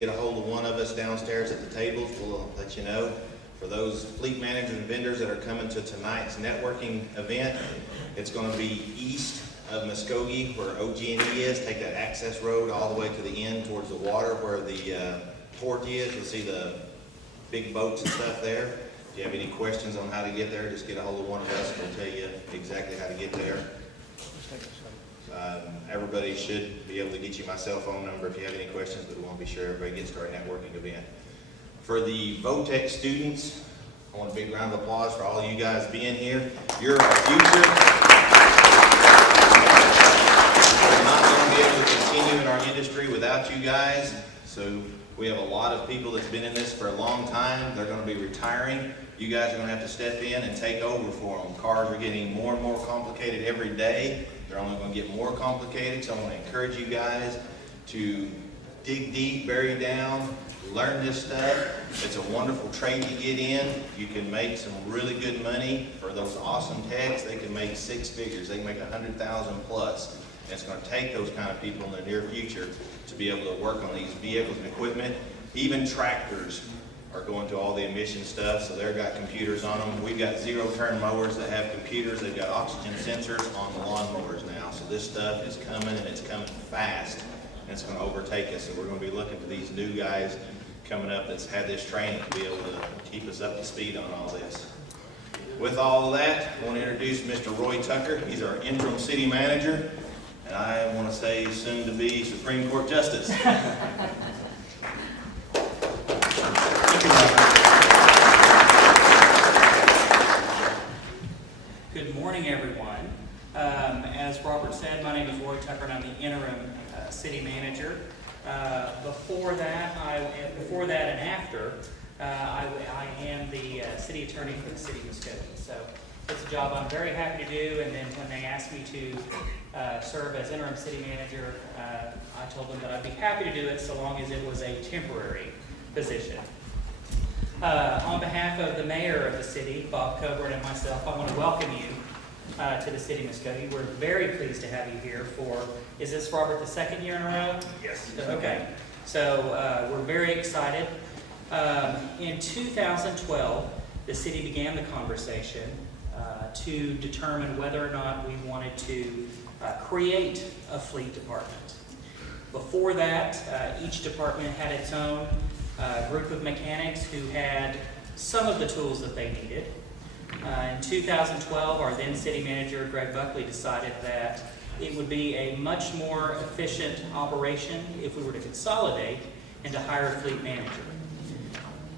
Get a hold of one of us downstairs at the tables. We'll let you know. For those fleet managers and vendors that are coming to tonight's networking event, it's going to be east of Muskogee where OG&E is. Take that access road all the way to the end towards the water where the port is. You'll see the big boats and stuff there. If you have any questions on how to get there, just get a hold of one of us and we'll tell you exactly how to get there. Everybody should be able to get you my cell phone number if you have any questions, but we want to be sure everybody gets to our networking event. For the VOTEC students, I want a big round of applause for all of you guys being here. You're our future. We're not going to be able to continue in our industry without you guys. So we have a lot of people that's been in this for a long time. They're going to be retiring. You guys are going to have to step in and take over for them. Cars are getting more and more complicated every day. They're only going to get more complicated, so I want to encourage you guys to dig deep, bury down, learn this stuff. It's a wonderful trade to get in. You can make some really good money for those awesome techs. They can make six figures. They can make 100,000 plus. And it's going to take those kind of people in the near future to be able to work on these vehicles and equipment. Even tractors are going to all the emission stuff, so they've got computers on them. We've got zero-turn mowers that have computers. They've got oxygen sensors on the lawn mowers now. So this stuff is coming, and it's coming fast, and it's going to overtake us. So we're going to be looking for these new guys coming up that's had this training to be able to keep us up to speed on all this. With all of that, I want to introduce Mr. Roy Tucker. He's our interim city manager, and I want to say soon to be Supreme Court Justice. Good morning, everyone. As Robert said, my name is Roy Tucker, and I'm the interim city manager. Before that and after, I am the city attorney for the city of Muskogee. So it's a job I'm very happy to do. And then when they asked me to serve as interim city manager, I told them that I'd be happy to do it so long as it was a temporary position. On behalf of the mayor of the city, Bob Coburn, and myself, I want to welcome you to the city of Muskogee. We're very pleased to have you here for, is this, Robert, the second year in a row? Yes. Okay. So we're very excited. In 2012, the city began the conversation to determine whether or not we wanted to create a fleet department. Before that, each department had its own group of mechanics who had some of the tools that they needed. In 2012, our then city manager, Greg Buckley, decided that it would be a much more efficient operation if we were to consolidate and to hire a fleet manager.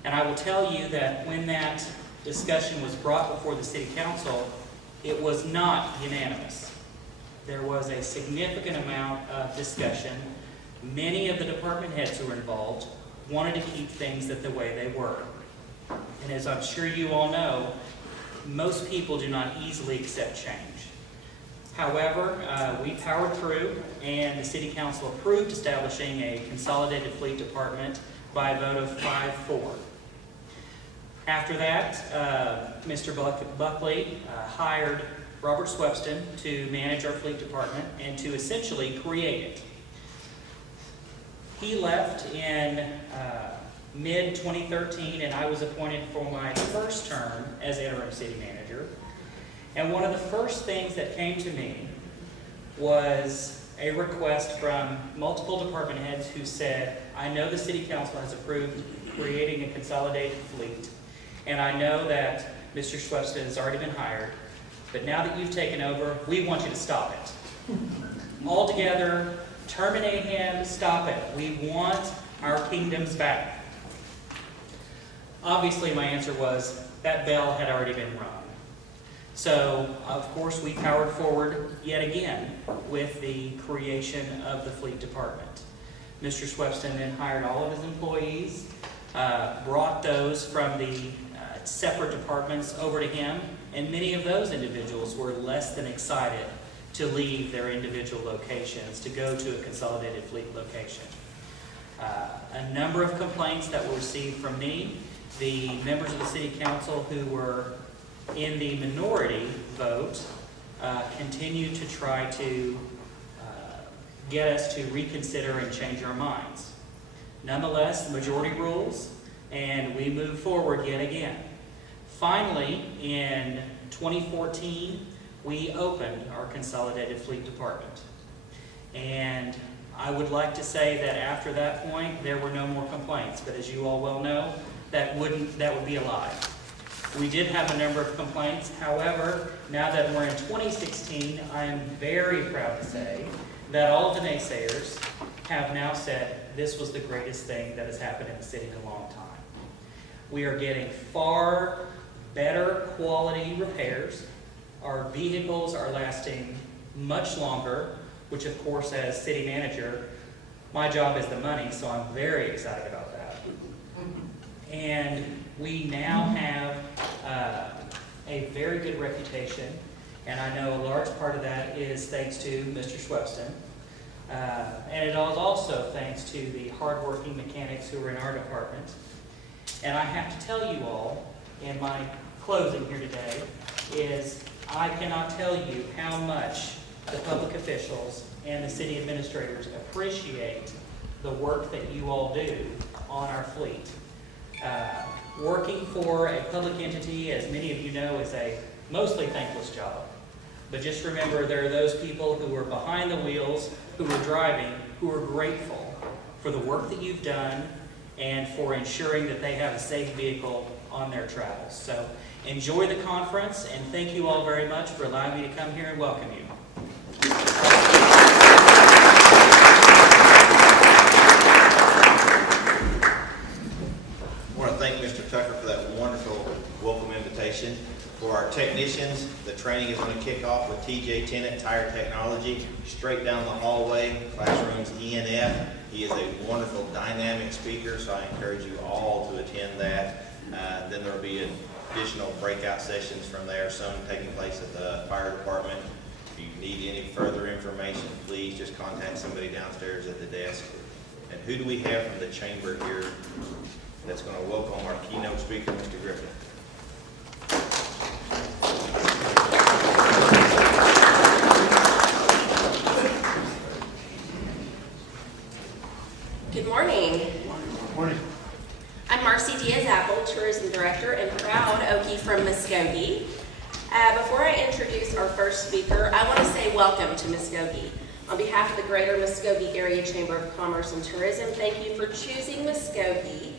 And I will tell you that when that discussion was brought before the city council, it was not unanimous. There was a significant amount of discussion. Many of the department heads who were involved wanted to keep things the way they were. And as I'm sure you all know, most people do not easily accept change. However, we powered through, and the city council approved establishing a consolidated fleet department by a vote of 5-4. After that, Mr. Buckley hired Robert Swepston to manage our fleet department and to essentially create it. He left in mid-2013, and I was appointed for my first term as interim city manager. And one of the first things that came to me was a request from multiple department heads who said, I know the city council has approved creating a consolidated fleet, and I know that Mr. Swepston has already been hired, but now that you've taken over, we want you to stop it. Altogether, terminate him, stop it. We want our kingdoms back. Obviously, my answer was that bell had already been rung. So, of course, we powered forward yet again with the creation of the fleet department. Mr. Swepston then hired all of his employees, brought those from the separate departments over to him, and many of those individuals were less than excited to leave their individual locations to go to a consolidated fleet location. A number of complaints that were received from me. The members of the city council who were in the minority vote continue to try to get us to reconsider and change our minds. Nonetheless, the majority rules, and we move forward yet again. Finally, in 2014, we opened our Consolidated Fleet Department. And I would like to say that after that point, there were no more complaints, but as you all well know, that would be a lie. We did have a number of complaints. However, now that we're in 2016, I am very proud to say that all of the naysayers have now said this was the greatest thing that has happened in the city in a long time. We are getting far better quality repairs. Our vehicles are lasting much longer, which of course, as city manager, my job is the money, so I'm very excited about that. And we now have a very good reputation, and I know a large part of that is thanks to Mr. Schwebston. And it is also thanks to the hardworking mechanics who are in our department. And I have to tell you all, in my closing here today, is I cannot tell you how much the public officials and the city administrators appreciate the work that you all do on our fleet. Working for a public entity, as many of you know, is a mostly thankless job. But just remember, there are those people who are behind the wheels, who are driving, who are grateful for the work that you've done and for ensuring that they have a safe vehicle on their travels. So enjoy the conference, and thank you all very much for allowing me to come here and welcome you. I want to thank Mr. Tucker for that wonderful welcome invitation. For our technicians, the training is going to kick off with TJ Tennant, Tire Technology, straight down the hallway, classrooms E and F. He is a wonderful dynamic speaker, so I encourage you all to attend that. Then there will be additional breakout sessions from there, some taking place at the fire department. If you need any further information, please just contact somebody downstairs at the desk. And who do we have from the chamber here that's going to welcome our keynote speaker, Mr. Griffiths? Good morning. Morning. I'm Marcy Diaz-Apple, Tourism Director and proud Okie from Muskogee. Before I introduce our first speaker, I want to say welcome to Muskogee. On behalf of the Greater Muskogee Area Chamber of Commerce and Tourism, thank you for choosing Muskogee.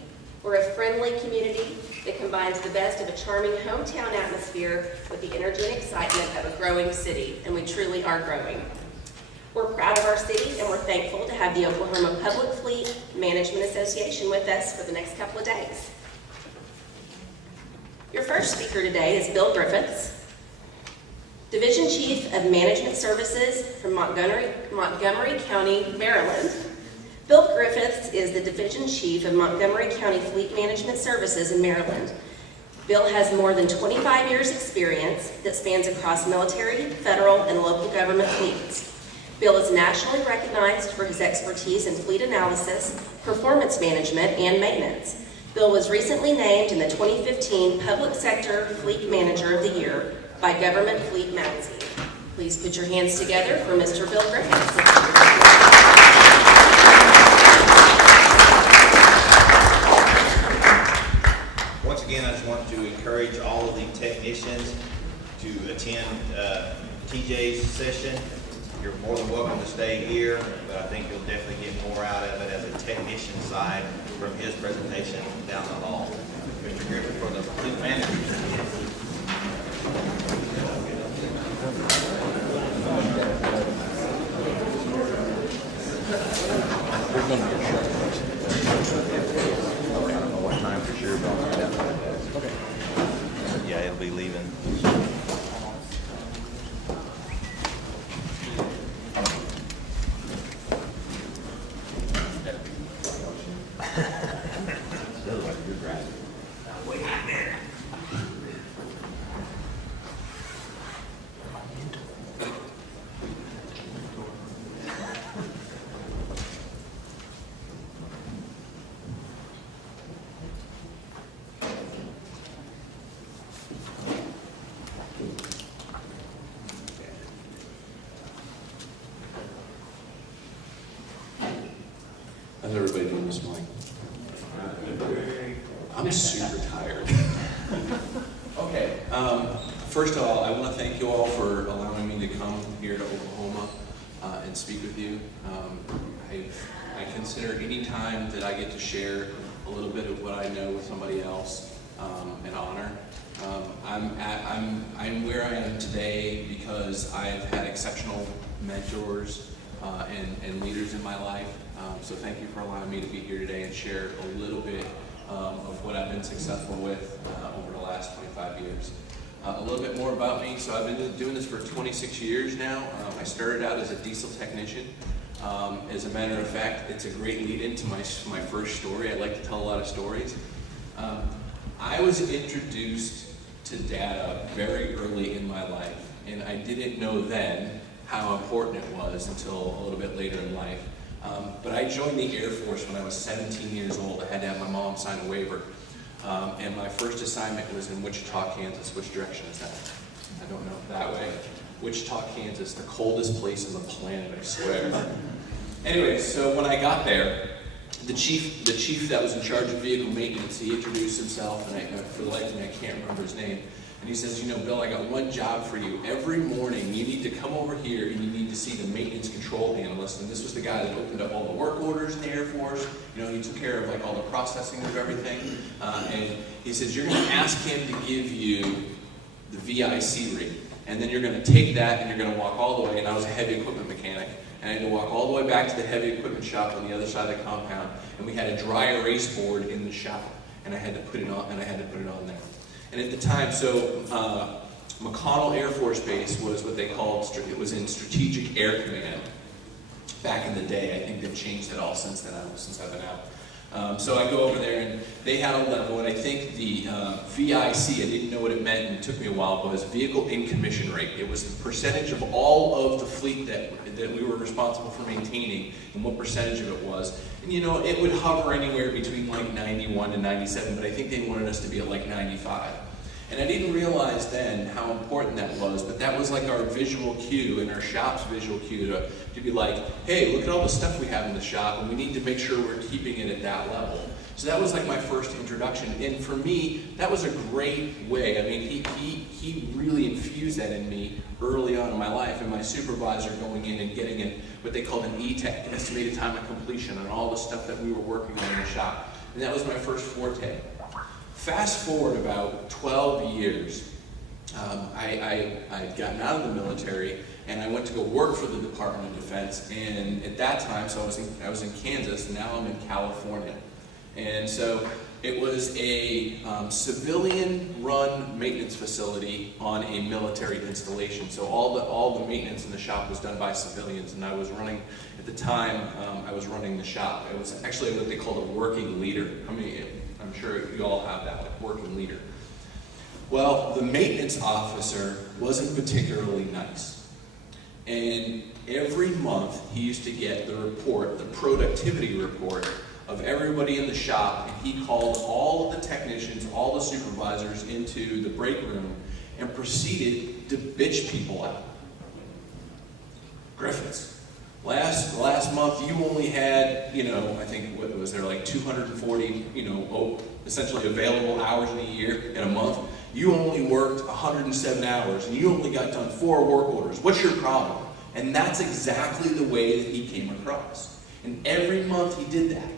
We're a friendly community that combines the best of a charming hometown atmosphere with the energy and excitement of a growing city, and we truly are growing. We're proud of our city, and we're thankful to have the Oklahoma Public Fleet Management Association with us for the next couple of days. Your first speaker today is Bill Griffiths, Division Chief of Management Services from Montgomery County, Maryland. Bill Griffiths is the Division Chief of Montgomery County Fleet Management Services in Maryland. Bill has more than 25 years' experience that spans across military, federal, and local government fleets. Bill is nationally recognized for his expertise in fleet analysis, performance management, and maintenance. Bill was recently named in the 2015 Public Sector Fleet Manager of the Year by Government Fleet Magazine. Please put your hands together for Mr. Bill Griffiths. Once again, I just want to encourage all of the technicians to attend TJ's session. You're more than welcome to stay here, but I think you'll definitely get more out of it as a technician side from his presentation down the hall. Mr. Griffith for the fleet manager. There's going to be a show. Okay, I don't know what time for sure, but I'll find out. Okay. Yeah, it'll be leaving. Doesn't like a good ride. Way in there. How's everybody doing this morning? I'm super tired. Okay, first of all, I want to thank you all for allowing me to come here to Oklahoma and speak with you. I consider any time that I get to share a little bit of what I know with somebody else an honor. I'm where I am today because I've had exceptional mentors and leaders in my life. So thank you for allowing me to be here today and share a little bit of what I've been successful with over the last 25 years. A little bit more about me. So I've been doing this for 26 years now. I started out as a diesel technician. As a matter of fact, it's a great lead into my first story. I like to tell a lot of stories. I was introduced to data very early in my life, and I didn't know then how important it was until a little bit later in life. But I joined the Air Force when I was 17 years old. I had to have my mom sign a waiver. And my first assignment was in Wichita, Kansas. Which direction is that? I don't know. That way. Wichita, Kansas, the coldest place on the planet, I swear. Anyway, so when I got there, the chief that was in charge of vehicle maintenance, he introduced himself, and for the life of me, I can't remember his name. And he says, you know, Bill, I got one job for you. Every morning, you need to come over here and you need to see the maintenance control analyst. And this was the guy that opened up all the work orders in the Air Force. You know, he took care of like all the processing of everything. And he says, you're going to ask him to give you the VIC read. And then you're going to take that and you're going to walk all the way. And I was a heavy equipment mechanic. And I had to walk all the way back to the heavy equipment shop on the other side of the compound. And we had a dry erase board in the shop. And I had to put it on, there. And at the time, so McConnell Air Force Base was what they called, it was in Strategic Air Command back in the day. I think they've changed it all since then, since I've been out. So I go over there and they had a level, and I think the VIC, I didn't know what it meant, and it took me a while, but it was vehicle in commission rate. It was the percentage of all of the fleet that we were responsible for maintaining and what percentage of it was. And you know, it would hover anywhere between like 91 and 97, but I think they wanted us to be at like 95. And I didn't realize then how important that was, but that was like our visual cue and our shop's visual cue to be like, hey, look at all the stuff we have in the shop, and we need to make sure we're keeping it at that level. So that was like my first introduction, and for me, that was a great way. I mean, he really infused that in me early on in my life, and my supervisor going in and getting in what they called an ETEC, estimated time of completion, on all the stuff that we were working on in the shop. And that was my first forte. Fast forward about 12 years, I'd gotten out of the military, and I went to go work for the Department of Defense. And at that time, so I was in Kansas, and now I'm in California. And so it was a civilian-run maintenance facility on a military installation. So all the maintenance in the shop was done by civilians, and I was running, at the time, I was running the shop. It was actually what they called a working leader. I mean, I'm sure you all have that, like working leader. Well, the maintenance officer wasn't particularly nice. And every month he used to get the report, the productivity report of everybody in the shop, and he called all of the technicians, all the supervisors into the break room and proceeded to bitch people out. Griffiths, last month you only had, you know, I think what was there, like 240, you know, essentially available hours in a year, in a month. You only worked 107 hours, and you only got done 4 work orders. What's your problem? And that's exactly the way that he came across. And every month he did that.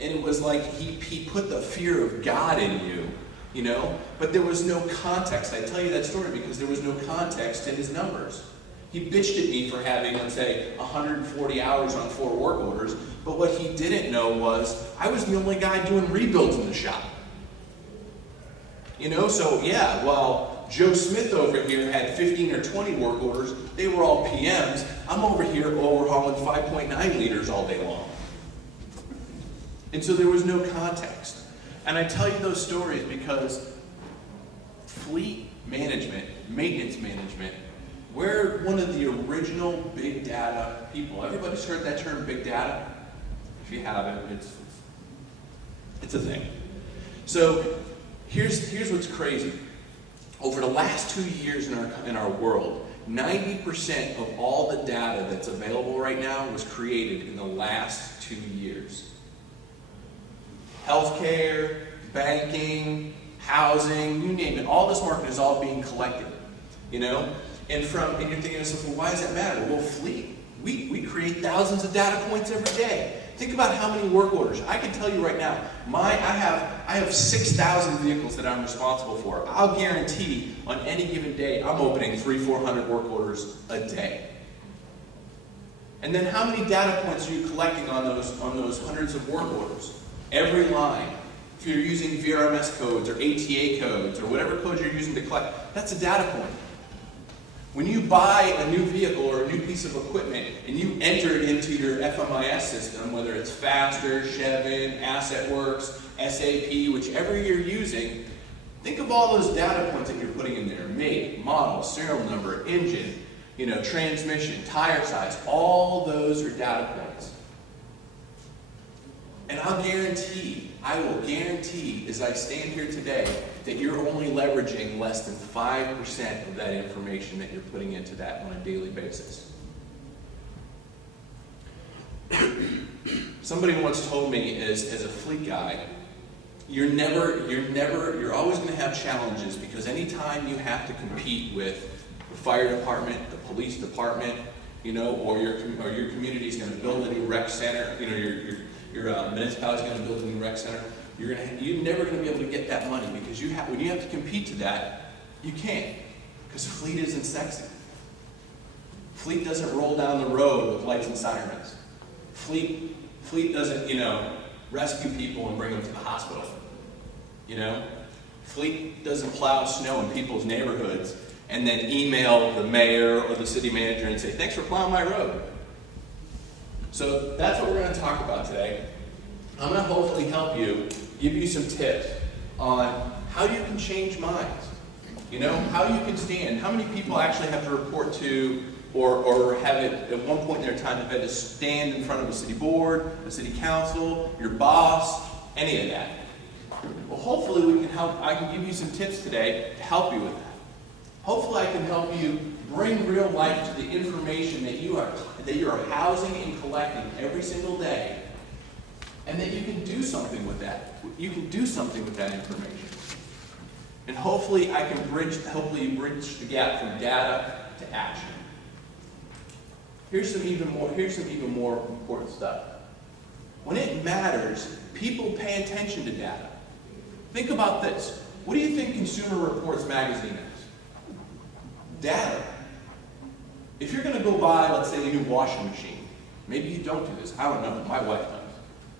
And it was like he put the fear of God in you, you know? But there was no context. I tell you that story because there was no context in his numbers. He bitched at me for having, let's say, 140 hours on 4 work orders, but what he didn't know was I was the only guy doing rebuilds in the shop. You know, so yeah, while Joe Smith over here had 15 or 20 work orders, they were all PMs, I'm over here overhauling 5.9 liters all day long. And so there was no context. And I tell you those stories because fleet management, maintenance management, we're one of the original big data people. Everybody's heard that term, big data? If you haven't, it's a thing. So here's what's crazy. Over the last 2 years in our world, 90% of all the data that's available right now was created in the last 2 years. Healthcare, banking, housing, you name it. All this market is all being collected, you know? And you're thinking to yourself, well, why does that matter? Well, fleet, we create thousands of data points every day. Think about how many work orders. I can tell you right now, I have 6,000 vehicles that I'm responsible for. I'll guarantee on any given day, I'm opening 300-400 work orders a day. And then how many data points are you collecting on those hundreds of work orders? Every line. If you're using VRMS codes or ATA codes or whatever codes you're using to collect, that's a data point. When you buy a new vehicle or a new piece of equipment and you enter it into your FMIS system, whether it's Faster, Chevin, AssetWorks, SAP, whichever you're using, think of all those data points that you're putting in there. Make, model, serial number, engine, transmission, tire size, all those are data points. And I will guarantee, as I stand here today, that you're only leveraging less than 5% of that information that you're putting into that on a daily basis. Somebody once told me, as a fleet guy, you're always going to have challenges, because anytime you have to compete with the fire department, the police department, or your community is going to build a new rec center, your municipality is going to build a new rec center, you're never going to be able to get that money, because when you have to compete to that, you can't, because fleet isn't sexy. Fleet doesn't roll down the road with lights and sirens. Fleet doesn't, rescue people and bring them to the hospital. Fleet doesn't plow snow in people's neighborhoods and then email the mayor or the city manager and say, thanks for plowing my road. So that's what we're going to talk about today. I'm going to hopefully help you, give you some tips on how you can change minds. How you can stand, how many people actually have to report to or have it at one point in their time have had to stand in front of a city board, a city council, your boss, any of that. Well, hopefully I can give you some tips today to help you with that. Hopefully I can help you bring real life to the information that you are housing and collecting every single day, and that you can do something with that. You can do something with that information. And hopefully you bridge the gap from data to action. Here's some even more important stuff. When it matters, people pay attention to data. Think about this. What do you think Consumer Reports magazine is? Data. If you're going to go buy, let's say, a new washing machine, maybe you don't do this, I don't know, my wife does.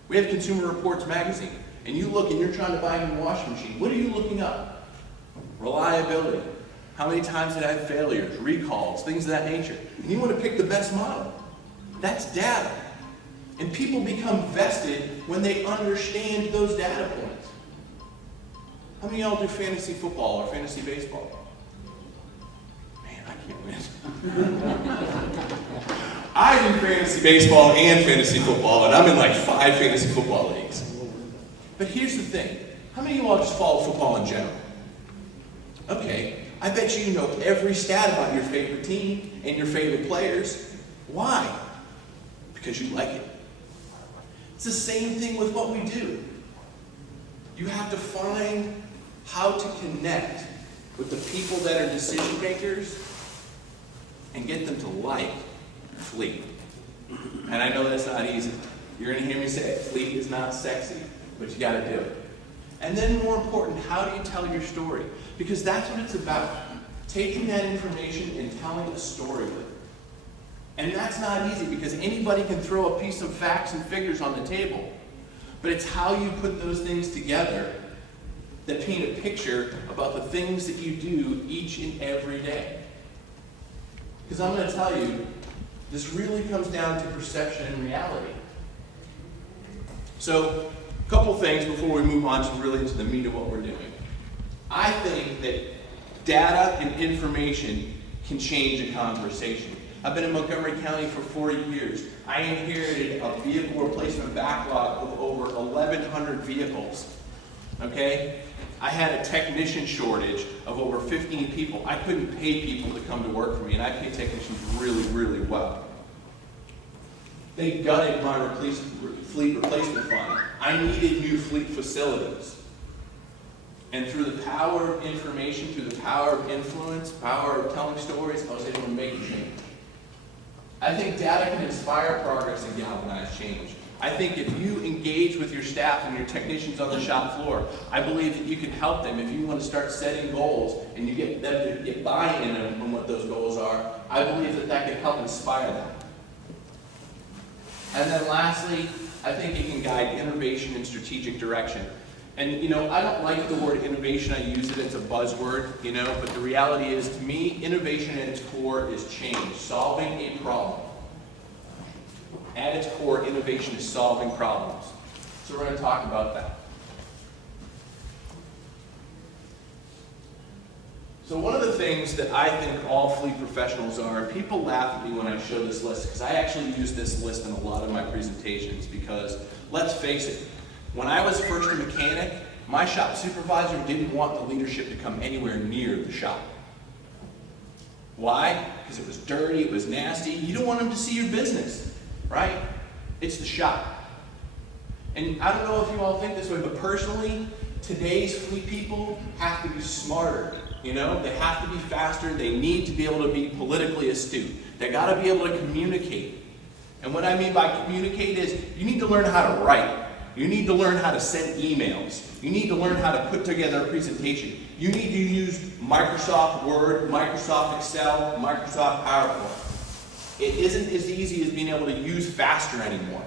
We have Consumer Reports magazine, and you look and you're trying to buy a new washing machine. What are you looking up? Reliability. How many times did I have failures, recalls, things of that nature? And you want to pick the best model. That's data. And people become vested when they understand those data points. How many of y'all do fantasy football or fantasy baseball? Man, I can't win. I do fantasy baseball and fantasy football, and I'm in like 5 fantasy football leagues. But here's the thing. How many of you all just follow football in general? Okay. I bet you know every stat about your favorite team and your favorite players. Why? Because you like it. It's the same thing with what we do. You have to find how to connect with the people that are decision makers and get them to like fleet. And I know that's not easy. You're going to hear me say it. Fleet is not sexy, but you got to do it. And then more important, how do you tell your story? Because that's what it's about. Taking that information and telling a story with it. And that's not easy, because anybody can throw a piece of facts and figures on the table. But it's how you put those things together that paint a picture about the things that you do each and every day. Because I'm going to tell you, this really comes down to perception and reality. So, a couple things before we move on to really into the meat of what we're doing. I think that data and information can change a conversation. I've been in Montgomery County for 4 years. I inherited a vehicle replacement backlog of over 1,100 vehicles. Okay? I had a technician shortage of over 15 people. I couldn't pay people to come to work for me, and I pay technicians really, really well. They gutted my fleet replacement fund. I needed new fleet facilities. And through the power of information, through the power of influence, power of telling stories, I was able to make a change. I think data can inspire progress and galvanize change. I think if you engage with your staff and your technicians on the shop floor, I believe that you can help them if you want to start setting goals and you get them to get buy-in on what those goals are. I believe that that can help inspire them. And then lastly, I think it can guide innovation and strategic direction. And you know, I don't like the word innovation, I use it as a buzzword, you know, but the reality is, to me, innovation at its core is change, solving a problem. At its core, innovation is solving problems. So we're going to talk about that. So one of the things that I think all fleet professionals are, people laugh at me when I show this list, because I actually use this list in a lot of my presentations, because let's face it, when I was first a mechanic, my shop supervisor didn't want the leadership to come anywhere near the shop. Why? Because it was dirty, it was nasty. You don't want them to see your business, right? It's the shop. And I don't know if you all think this way, but personally, today's fleet people have to be smarter. You know, they have to be faster. They need to be able to be politically astute. They got to be able to communicate. And what I mean by communicate is you need to learn how to write. You need to learn how to send emails. You need to learn how to put together a presentation. You need to use Microsoft Word, Microsoft Excel, Microsoft PowerPoint. It isn't as easy as being able to use faster anymore.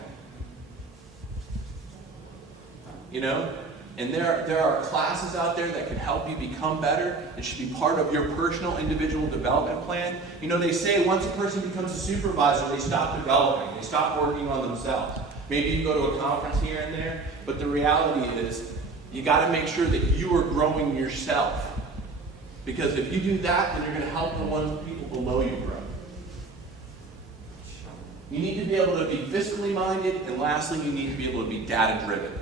You know? And there are classes out there that can help you become better. It should be part of your personal individual development plan. You know, they say once a person becomes a supervisor, they stop developing. They stop working on themselves. Maybe you go to a conference here and there, but the reality is you got to make sure that you are growing yourself. Because if you do that, then you're going to help the ones people below you grow. You need to be able to be fiscally minded, and lastly, you need to be able to be data-driven.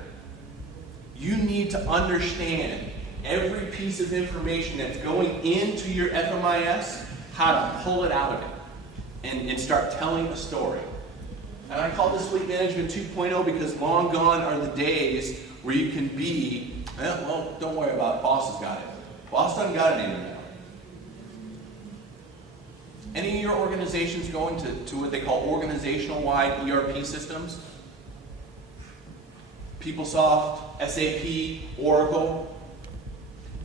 You need to understand every piece of information that's going into your FMIS, how to pull it out of it, and start telling a story. And I call this Fleet Management 2.0 because long gone are the days where you can be, well, don't worry about it, boss has got it. Boss doesn't got it anymore. Any of your organizations going to what they call organizational-wide ERP systems? PeopleSoft, SAP, Oracle.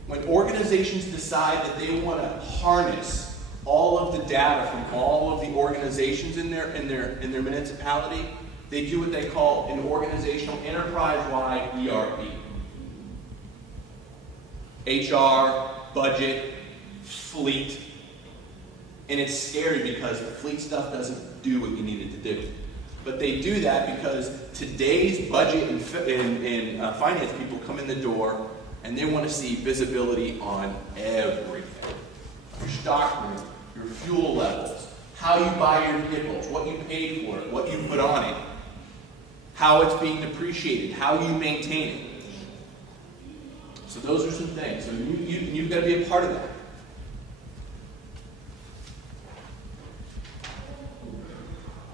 When organizations decide that they want to harness all of the data from all of the organizations in their municipality, they do what they call an organizational enterprise-wide ERP. HR, budget, fleet. And it's scary because the fleet stuff doesn't do what you need it to do. But they do that because today's budget and finance people come in the door and they want to see visibility on everything. Your stock room, your fuel levels, how you buy your vehicles, what you paid for it, what you put on it, how it's being depreciated, how you maintain it. So those are some things. So you've got to be a part of that.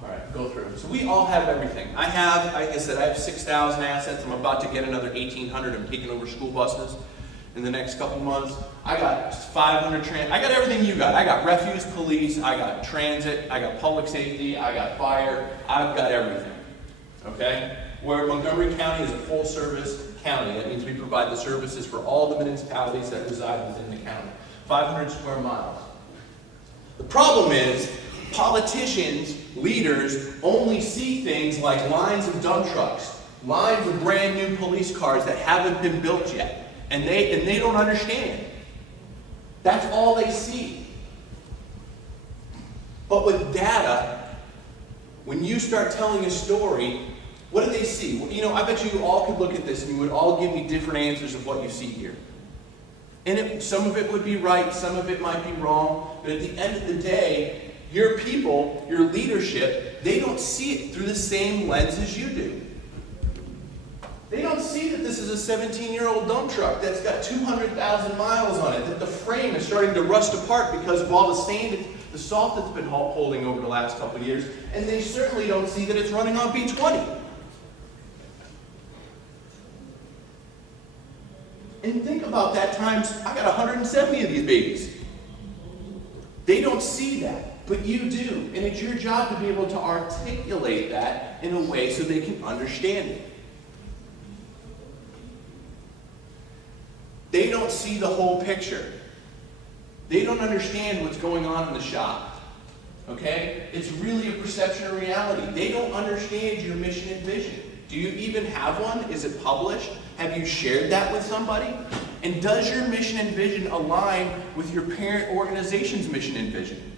All right, go through. So we all have everything. I have, like I said, I have 6,000 assets. I'm about to get another 1,800. I'm taking over school buses in the next couple months. I got 500 I got everything you got. I got refuse police, I got transit, I got public safety, I got fire, I've got everything. Okay? Where Montgomery County is a full service county. That means we provide the services for all the municipalities that reside within the county. 500 square miles. The problem is, politicians, leaders, only see things like lines of dump trucks, lines of brand new police cars that haven't been built yet. And they don't understand. That's all they see. But with data, when you start telling a story, what do they see? You know, I bet you all could look at this and you would all give me different answers of what you see here. And some of it would be right, some of it might be wrong, but at the end of the day, your people, your leadership, they don't see it through the same lens as you do. They don't see that this is a 17-year-old dump truck that's got 200,000 miles on it, that the frame is starting to rust apart because of all the sand, the salt that's been holding over the last couple of years, and they certainly don't see that it's running on B20. And think about that times, I got 170 of these babies. They don't see that, but you do. And it's your job to be able to articulate that in a way so they can understand it. They don't see the whole picture. They don't understand what's going on in the shop. Okay? It's really a perception of reality. They don't understand your mission and vision. Do you even have one? Is it published? Have you shared that with somebody? And does your mission and vision align with your parent organization's mission and vision?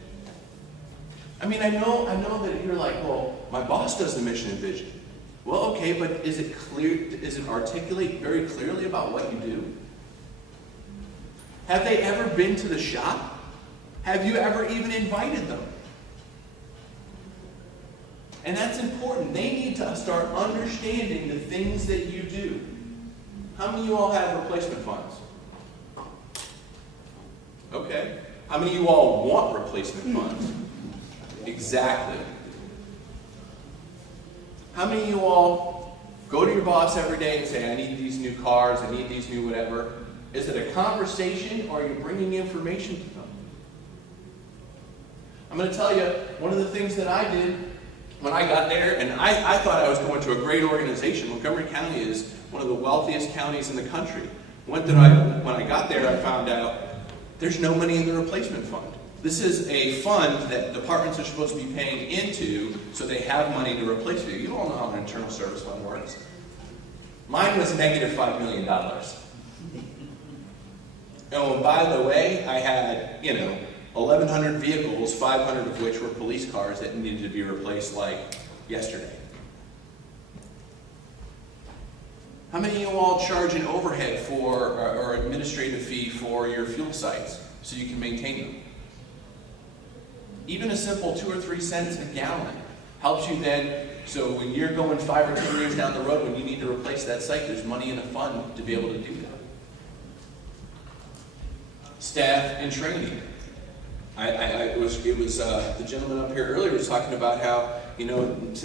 I mean, I know that you're like, well, my boss does the mission and vision. Well, okay, but is it clear? Is it articulate very clearly about what you do? Have they ever been to the shop? Have you ever even invited them? And that's important. They need to start understanding the things that you do. How many of you all have replacement funds? Okay. How many of you all want replacement funds? Exactly. How many of you all go to your boss every day and say, I need these new cars, I need these new whatever? Is it a conversation or are you bringing information to them? I'm going to tell you, one of the things that I did when I got there, and I thought I was going to a great organization. Montgomery County is one of the wealthiest counties in the country. When I got there, I found out there's no money in the replacement fund. This is a fund that departments are supposed to be paying into so they have money to replace you. You all know how an internal service fund works. Mine was negative $5 million. Oh, by the way, I had, 1,100 vehicles, 500 of which were police cars that needed to be replaced like yesterday. How many of you all charge an overhead for, or administrative fee for your fuel sites so you can maintain them? Even a simple 2 or 3 cents a gallon helps you then, so when you're going 5 or 10 years down the road, when you need to replace that site, there's money in a fund to be able to do that. Staff and training. It was the gentleman up here earlier was talking about how,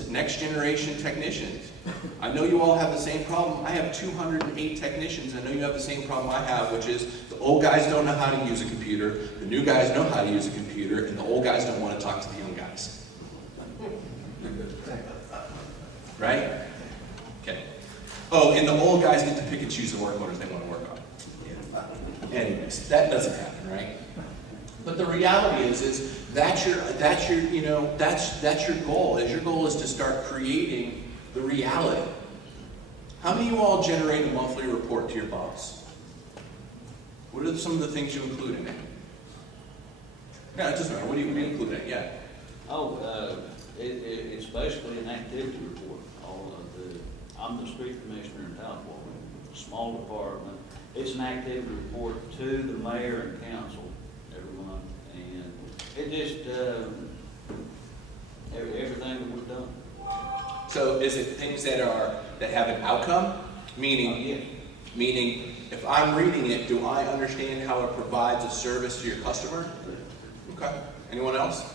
next generation technicians. I know you all have the same problem. I have 208 technicians. I know you have the same problem I have, which is the old guys don't know how to use a computer, the new guys know how to use a computer, and the old guys don't want to talk to the young guys. Right? Okay. Oh, and the old guys get to pick and choose the work orders they want to work on. Anyways, that doesn't happen, right? But the reality is that's your goal. Your goal is to start creating the reality. How many of you all generate a monthly report to your boss? What are some of the things you include in it? Yeah, it doesn't matter. What do you include in it? Yeah. It's basically an activity report. I'm the street commissioner in Talbot, a small department. It's an activity report to the mayor and council every month, and it just everything that we've done. So is it things that have an outcome? Meaning, if I'm reading it, do I understand how it provides a service to your customer? Okay. Anyone else?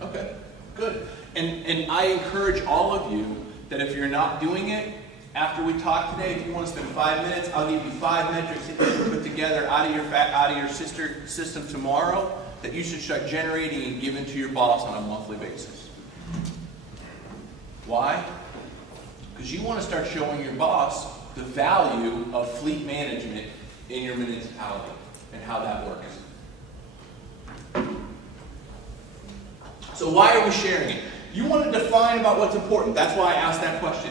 Okay. Good. And I encourage all of you that if you're not doing it, after we talk today, if you want to spend 5 minutes, I'll give you 5 metrics that you can put together out of your sister system tomorrow that you should start generating and giving to your boss on a monthly basis. Why? Because you want to start showing your boss the value of fleet management in your municipality and how that works. So why are we sharing it? You want to define about what's important. That's why I asked that question.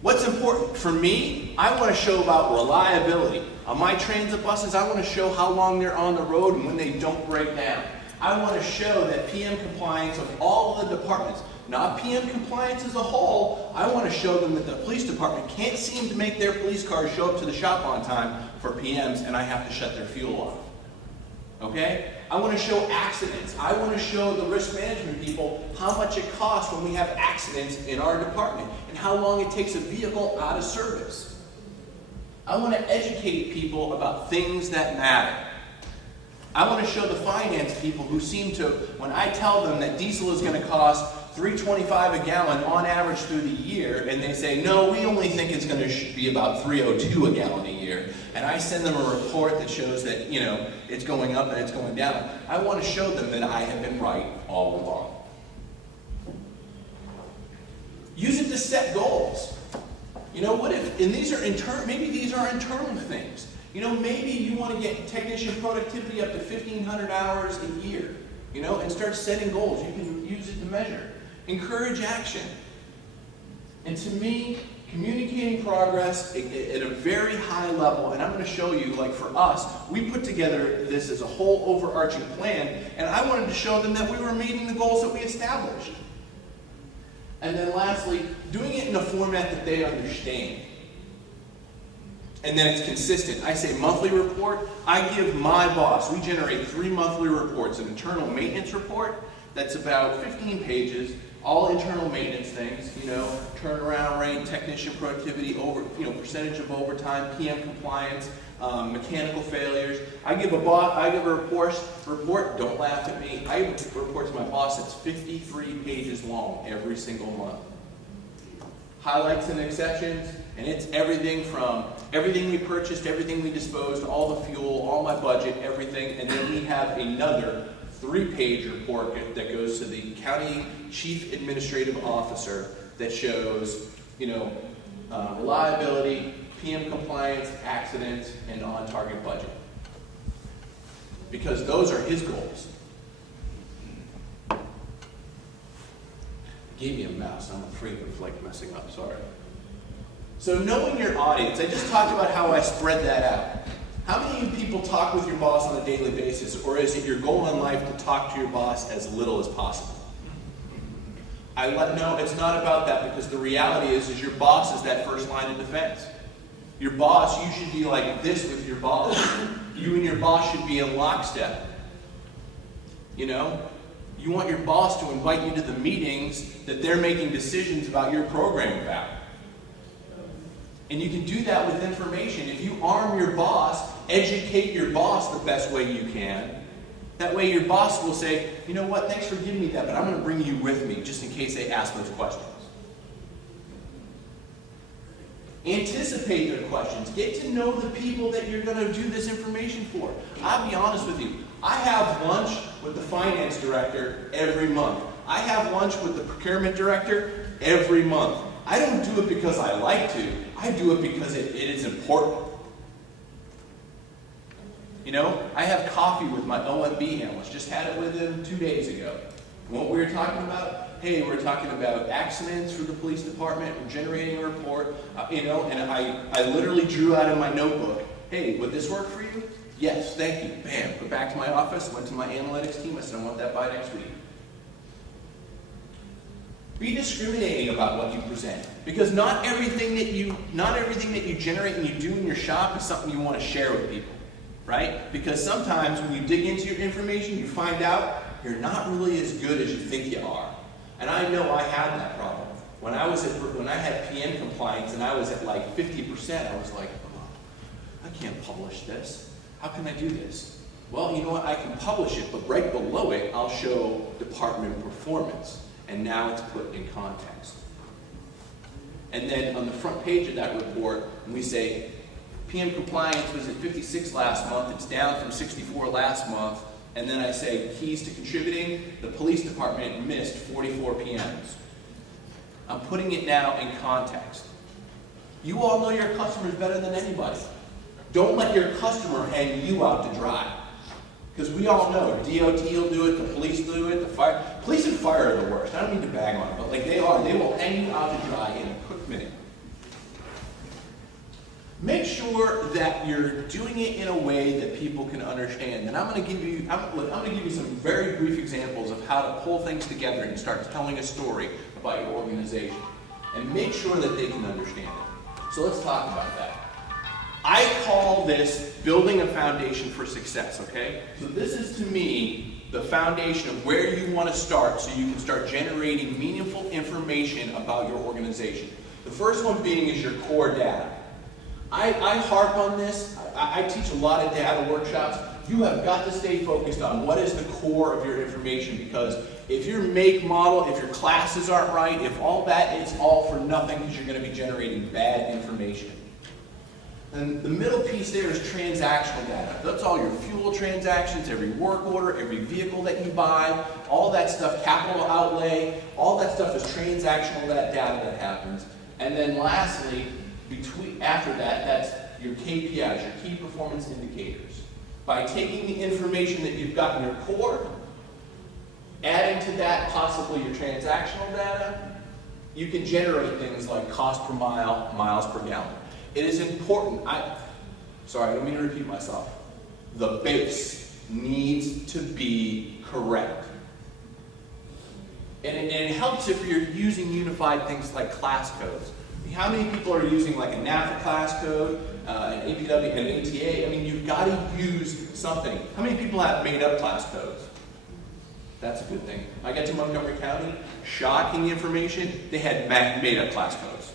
What's important? For me, I want to show about reliability. On my transit buses, I want to show how long they're on the road and when they don't break down. I want to show that PM compliance of all of the departments, not PM compliance as a whole. I want to show them that the police department can't seem to make their police cars show up to the shop on time for PMs and I have to shut their fuel off. Okay? I want to show accidents. I want to show the risk management people how much it costs when we have accidents in our department and how long it takes a vehicle out of service. I want to educate people about things that matter. I want to show the finance people who seem to, when I tell them that diesel is going to cost $3.25 a gallon on average through the year, and they say, no, we only think it's going to be about $3.02 a gallon a year, and I send them a report that shows that, you know, it's going up and it's going down, I want to show them that I have been right all along. Use it to set goals. You know, what if, and these are maybe these are internal things. You know, maybe you want to get technician productivity up to 1,500 hours a year, you know, and start setting goals. You can use it to measure. Encourage action. And to me, communicating progress at a very high level, and I'm going to show you, like for us, we put together this as a whole overarching plan, and I wanted to show them that we were meeting the goals that we established. And then lastly, doing it in a format that they understand. And then it's consistent. I say monthly report. I give my boss, we generate 3 monthly reports. An internal maintenance report that's about 15 pages, all internal maintenance things, you know, turnaround rate, technician productivity, percentage of overtime, PM compliance, mechanical failures. I give a report, don't laugh at me, I give a report to my boss that's 53 pages long every single month. Highlights and exceptions, and it's everything from everything we purchased, everything we disposed, all the fuel, all my budget, everything, and then we have another 3-page report that goes to the county chief administrative officer that shows, you know, reliability, PM compliance, accidents, and on-target budget. Because those are his goals. Gave me a mouse. I'm afraid of like messing up. Sorry. So knowing your audience, I just talked about how I spread that out. How many of you people talk with your boss on a daily basis, or is it your goal in life to talk to your boss as little as possible? No, it's not about that, because the reality is your boss is that first line of defense. Your boss, you should be like this with your boss. You and your boss should be in lockstep. You know? You want your boss to invite you to the meetings that they're making decisions about your program about. And you can do that with information. If you arm your boss, educate your boss the best way you can. That way your boss will say, you know what, thanks for giving me that, but I'm going to bring you with me just in case they ask those questions. Anticipate their questions. Get to know the people that you're going to do this information for. I'll be honest with you. I have lunch with the finance director every month. I have lunch with the procurement director every month. I don't do it because I like to. I do it because it is important. You know, I have coffee with my OMB analyst. Just had it with him 2 days ago. What we were talking about? Hey, we're talking about accidents for the police department. We're generating a report. And I literally drew out in my notebook, hey, would this work for you? Yes, thank you. Bam. Went back to my office, went to my analytics team. I said, I want that by next week. Be discriminating about what you present, because not everything that you generate and you do in your shop is something you want to share with people, right? Because sometimes when you dig into your information, you find out you're not really as good as you think you are. And I know I had that problem. When I had PM compliance and I was at like 50%, I was like, oh, I can't publish this. How can I do this? Well, you know what? I can publish it, but right below it, I'll show department performance. And now it's put in context. And then on the front page of that report, we say, PM compliance was at 56 last month, it's down from 64 last month, and then I say, keys to contributing, the police department missed 44 PMs. I'm putting it now in context. You all know your customers better than anybody. Don't let your customer hang you out to dry. Because we all know, DOT will do it, the police will do it, the fire. Police and fire are the worst. I don't mean to bag on them, but like they are. They will hang you out to dry in a quick minute. Make sure that you're doing it in a way that people can understand. And I'm going to give you some very brief examples of how to pull things together and start telling a story about your organization. And make sure that they can understand it. So let's talk about that. I call this building a foundation for success, okay? So this is, to me, the foundation of where you want to start so you can start generating meaningful information about your organization. The first one being is your core data. I harp on this. I teach a lot of data workshops. You have got to stay focused on what is the core of your information, because If your make, model, if your classes aren't right, if all that, it's all for nothing because you're going to be generating bad information. And the middle piece there is transactional data. That's all your fuel transactions, every work order, every vehicle that you buy, all that stuff, capital outlay, all that stuff is transactional data that happens. And then lastly, after that, that's your KPIs, your key performance indicators. By taking the information that you've got in your core, adding to that possibly your transactional data, you can generate things like cost per mile, miles per gallon. It is important, sorry, I don't mean to repeat myself. The base needs to be correct. And it helps if you're using unified things like class codes. I mean, how many people are using like a NAFTA class code, an APW, an ATA? I mean, you've got to use something. How many people have made up class codes? That's a good thing. I got to Montgomery County, shocking information, they had made up class codes.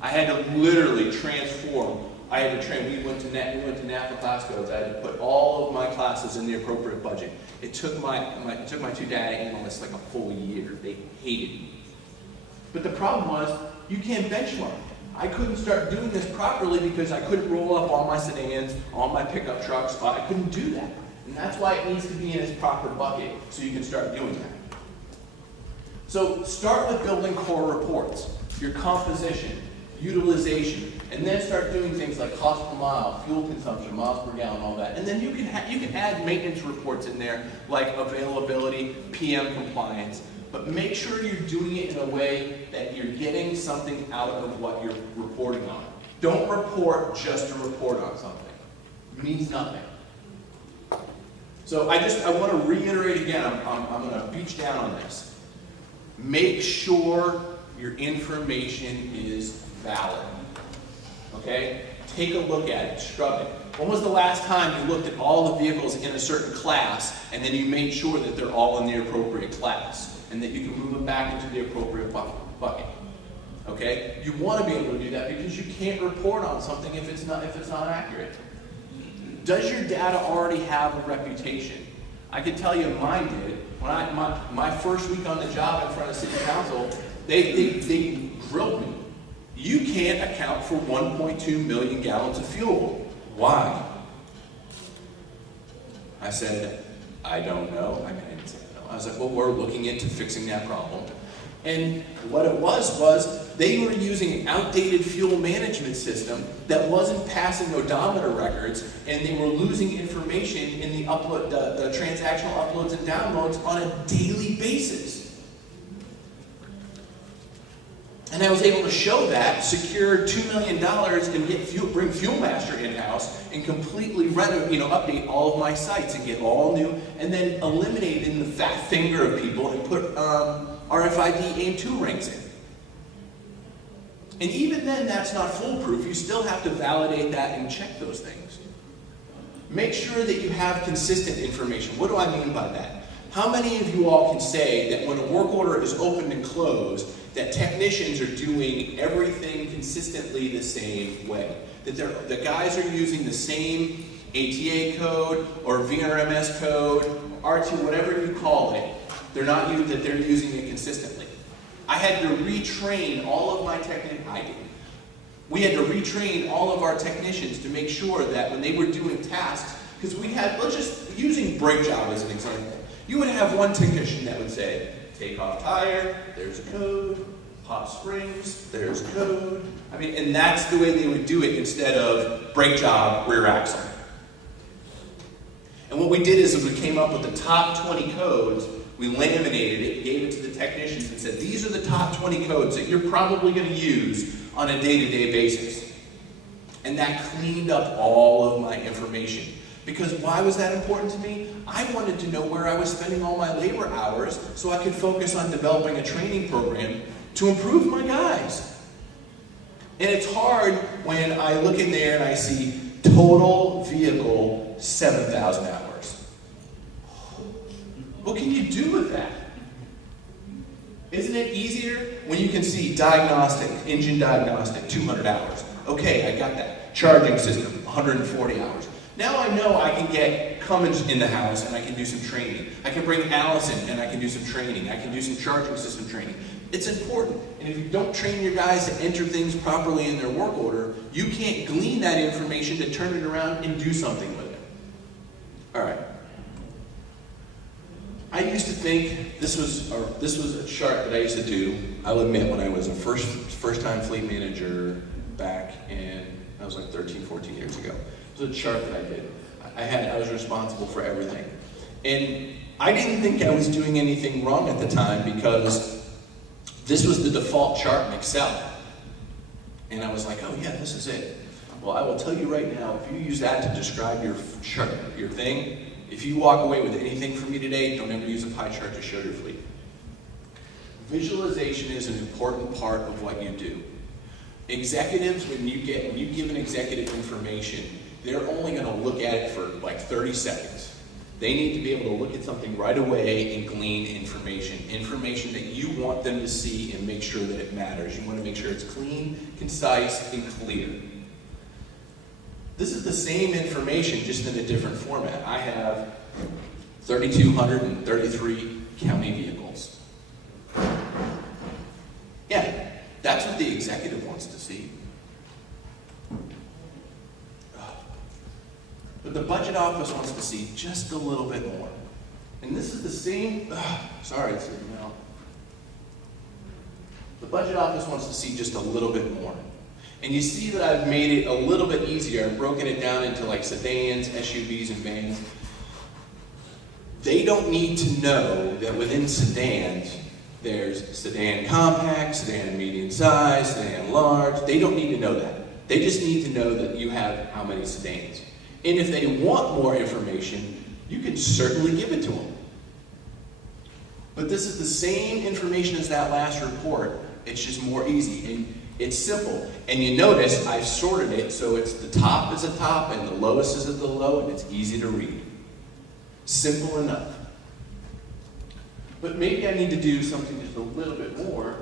I had to literally transform. I had to train. We went to NAFTA class codes. I had to put all of my classes in the appropriate budget. It took my two data analysts like a full year. They hated me. But the problem was, you can't benchmark. I couldn't start doing this properly because I couldn't roll up all my sedans, all my pickup trucks. I couldn't do that. And that's why it needs to be in its proper bucket so you can start doing that. So start with building core reports, your composition, utilization, and then start doing things like cost per mile, fuel consumption, miles per gallon, all that. And then you can add maintenance reports in there like availability, PM compliance, but make sure you're doing it in a way that you're getting something out of what you're reporting on. Don't report just to report on something. It means nothing. So I want to reiterate again, I'm going to beach down on this. Make sure your information is valid. Okay? Take a look at it, scrub it. When was the last time you looked at all the vehicles in a certain class and then you made sure that they're all in the appropriate class and that you can move them back into the appropriate bucket? Okay? You want to be able to do that because you can't report on something if it's not accurate. Does your data already have a reputation? I can tell you mine did. When my first week on the job in front of city council, they grilled me. You can't account for 1.2 million gallons of fuel. Why? I said, I don't know. I didn't say no. I was like, well, we're looking into fixing that problem. And what it was they were using an outdated fuel management system that wasn't passing odometer records, and they were losing information in the transactional uploads and downloads on a daily basis. And I was able to show that, secure $2 million, and bring FuelMaster in-house and completely update all of my sites and get all new, and then eliminate in the fat finger of people and put RFID AIM2 rings in. And even then, that's not foolproof. You still have to validate that and check those things. Make sure that you have consistent information. What do I mean by that? How many of you all can say that when a work order is opened and closed, that technicians are doing everything consistently the same way? That the guys are using the same ATA code or VRMS code, R2, whatever you call it. That they're using it consistently. I had to retrain all of my technicians. We had to retrain all of our technicians to make sure that when they were doing tasks, because we had, using brake job as an example, you would have one technician that would say, take off tire, there's a code, hot springs, there's code. And that's the way they would do it instead of brake job, rear axle. And what we did is we came up with the top 20 codes. We laminated it, gave it to the technicians, and said, these are the top 20 codes that you're probably going to use on a day-to-day basis. And that cleaned up all of my information. Because why was that important to me? I wanted to know where I was spending all my labor hours so I could focus on developing a training program to improve my guys. And it's hard when I look in there and I see total vehicle 7,000 hours. What can you do with that? Isn't it easier when you can see diagnostic, engine diagnostic, 200 hours? Okay, I got that. Charging system, 140 hours. Now I know I can get Cummins in the house and I can do some training. I can bring Allison and I can do some training. I can do some charging system training. It's important. And if you don't train your guys to enter things properly in their work order, you can't glean that information to turn it around and do something with it. All right. I used to think this was a chart that I used to do, I'll admit, when I was a first-time fleet manager back in, I was like 13, 14 years ago. It was a chart that I did. I was responsible for everything. And I didn't think I was doing anything wrong at the time because this was the default chart in Excel. And I was like, oh yeah, this is it. Well, I will tell you right now, if you use that to describe your chart, your thing, if you walk away with anything from me today, don't ever use a pie chart to show your fleet. Visualization is an important part of what you do. Executives, when you give an executive information, they're only going to look at it for like 30 seconds. They need to be able to look at something right away and glean information that you want them to see and make sure that it matters. You want to make sure it's clean, concise, and clear. This is the same information, just in a different format. I have 3,233 county vehicles. Yeah, that's what the executive wants to see. But the budget office wants to see just a little bit more. And this is the same, sorry, the budget office wants to see just a little bit more. And you see that I've made it a little bit easier. I've broken it down into like sedans, SUVs, and vans. They don't need to know that within sedans, there's sedan compact, sedan medium size, sedan large. They don't need to know that. They just need to know that you have how many sedans. And if they want more information, you can certainly give it to them. But this is the same information as that last report. It's just more easy. And it's simple. And you notice I've sorted it so it's the top is the top and the lowest is at the low, and it's easy to read. Simple enough. But maybe I need to do something just a little bit more,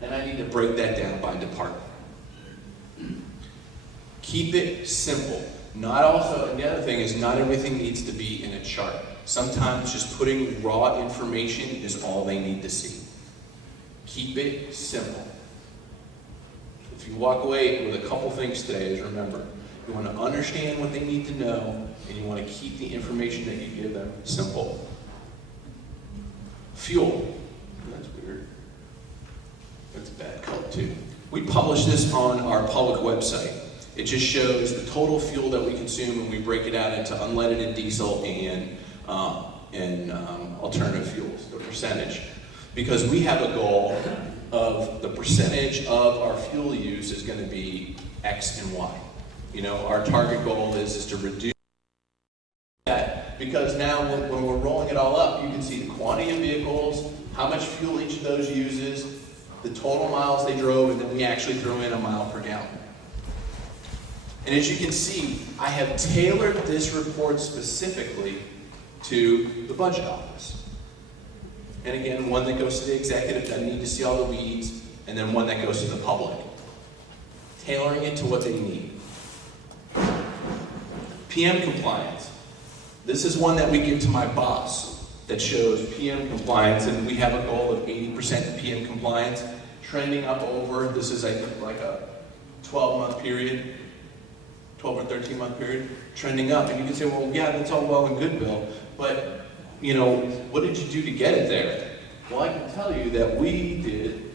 and I need to break that down by department. Keep it simple. And the other thing is, not everything needs to be in a chart. Sometimes just putting raw information is all they need to see. Keep it simple. If you walk away with a couple things today, is remember, you want to understand what they need to know, and you want to keep the information that you give them simple. Fuel. That's weird. That's a bad color too. We publish this on our public website. It just shows the total fuel that we consume, and we break it out into unleaded and diesel and alternative fuels, the percentage. Because we have a goal of the percentage of our fuel use is going to be X and Y. You know, our target goal is to reduce that, because now when we're rolling it all up, you can see the quantity of vehicles, how much fuel each of those uses, the total miles they drove, and then we actually throw in a mile per gallon. And as you can see, I have tailored this report specifically to the budget office. And again, one that goes to the executive, doesn't need to see all the weeds, and then one that goes to the public. Tailoring it to what they need. PM compliance. This is one that we give to my boss that shows PM compliance, and we have a goal of 80% PM compliance, trending up over, this is I think like a 12-month period, 12 or 13-month period, trending up. And you can say, well, yeah, that's all well and good, Bill, but you know, what did you do to get it there? Well, I can tell you that we did,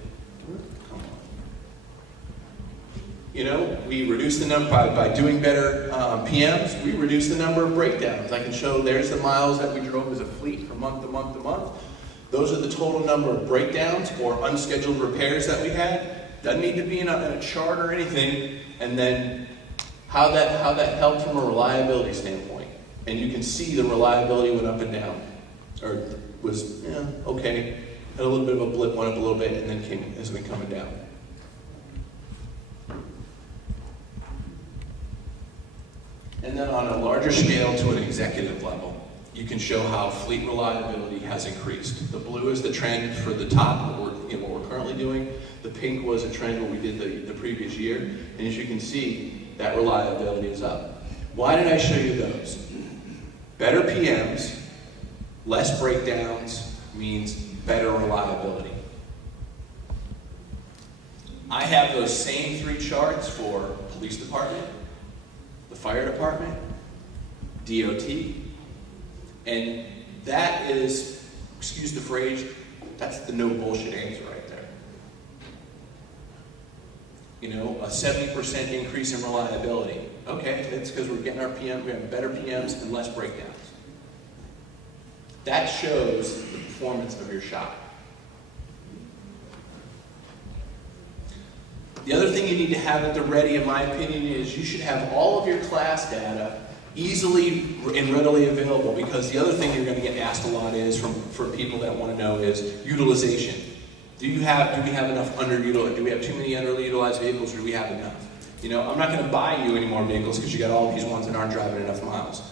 you know, we reduced the number by doing better PMs. We reduced the number of breakdowns. I can show there's the miles that we drove as a fleet from month to month to month. Those are the total number of breakdowns or unscheduled repairs that we had. Doesn't need to be in a chart or anything. And then how that helped from a reliability standpoint. And you can see the reliability went up and down, or was okay. Had a little bit of a blip, went up a little bit, and then has been coming down. And then on a larger scale to an executive level, you can show how fleet reliability has increased. The blue is the trend for the top, what we're currently doing. The pink was a trend what we did the previous year. And as you can see, that reliability is up. Why did I show you those? Better PMs, less breakdowns means better reliability. I have those same 3 charts for police department, the fire department, DOT, and that is, excuse the phrase, that's the no bullshit answer right there. You know, a 70% increase in reliability. Okay, that's because we're getting our PM, we have better PMs and less breakdowns. That shows the performance of your shop. The other thing you need to have at the ready, in my opinion, is you should have all of your class data easily and readily available, because the other thing you're going to get asked a lot is for people that want to know is utilization. Do we have enough underutilized? Do we have too many underutilized vehicles, or do we have enough? You know, I'm not going to buy you any more vehicles because you got all these ones that aren't driving enough miles.